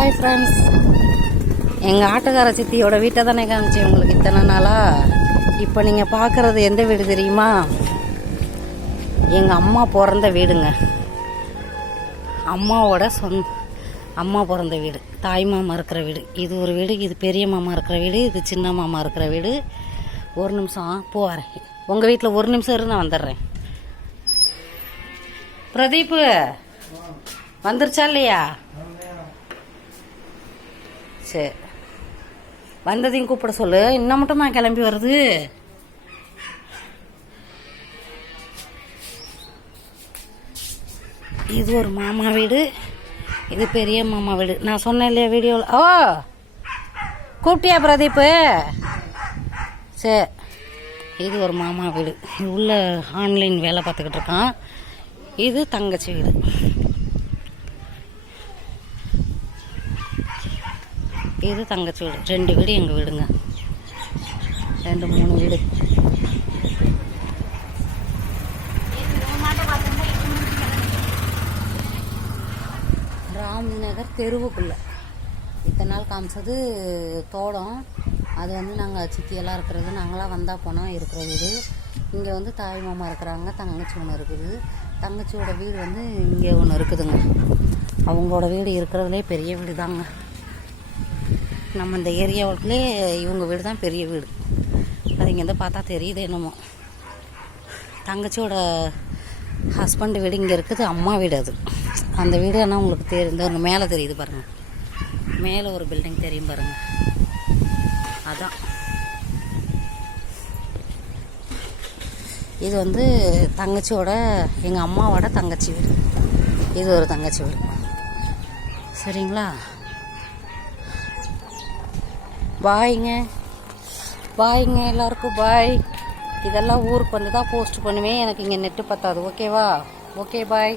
Hi friends, எங்கள் ஆட்டுக்கார சித்தியோட வீட்டை தானே காமிச்சேன் உங்களுக்கு இத்தனை நாளாக. இப்போ நீங்கள் பார்க்குறது எந்த வீடு தெரியுமா? எங்கள் அம்மா பிறந்த வீடுங்க. அம்மாவோட அம்மா பிறந்த வீடு, தாய் மாமா இருக்கிற வீடு. இது ஒரு வீடு, இது பெரிய மாமா இருக்கிற வீடு, இது சின்ன மாமா இருக்கிற வீடு. ஒரு நிமிஷம் போகிறேன். உங்கள் வீட்டில் ஒரு நிமிஷம் இரு, நான் வந்துடுறேன். பிரதீப் வந்துருச்சா இல்லையா? சரி, வந்ததையும் கூப்பிட சொல்லு. இன்னும் மட்டும் நான் கிளம்பி வருது. இது ஒரு மாமா வீடு, இது பெரிய மாமா வீடு. நான் சொன்னேன் இல்லையா வீடியோவில்? ஓ, கூப்பிட்டியா பிரதீப்பு? சரி, இது ஒரு மாமா வீடு. இது உள்ள ஆன்லைன் வேலை பார்த்துக்கிட்டு இருக்கான். இது தங்கச்சி வீடு. இது தங்கச்சி வீடு. 2 வீடு எங்கள் வீடுங்க. 2-3 வீடு. ராம்நகர் தெருவுக்குள்ளே இத்தனை நாள் காமிச்சது தோட்டம். அது நாங்கள் சித்தியெல்லாம் இருக்கிறது, நாங்களாம் வந்தால் போனால் இருக்கிற வீடு. இங்கே தாய் மாமா இருக்கிறாங்க, தங்கச்சி ஒன்று இருக்குது. தங்கச்சியோட வீடு இங்கே ஒன்று இருக்குதுங்க. அவங்களோட வீடு இருக்கிறதுலே பெரிய வீடு தாங்க. நம்ம இந்த ஏரியாவுக்குள்ளே இவங்க வீடு தான் பெரிய வீடு. அது இங்கேருந்து பார்த்தா தெரியுது என்னமோ. தங்கச்சியோட ஹஸ்பண்ட் வீடு இங்கே இருக்குது, அம்மா வீடு அது. அந்த வீடு ஆனால் உங்களுக்கு தெரியும், மேலே தெரியுது பாருங்கள். மேலே ஒரு பில்டிங் தெரியும் பாருங்கள், அதான். இது தங்கச்சியோட, எங்கள் அம்மாவோட தங்கச்சி வீடு. இது ஒரு தங்கச்சி வீடு. சரிங்களா? பாய்ங்க, பாய்ங்க எல்லாருக்கும் பாய். இதெல்லாம் ஊருக்கு தான் போஸ்ட் பண்ணுவேன். எனக்கு இங்கே நெட்டு பத்தாது. ஓகேவா? ஓகே, பாய்.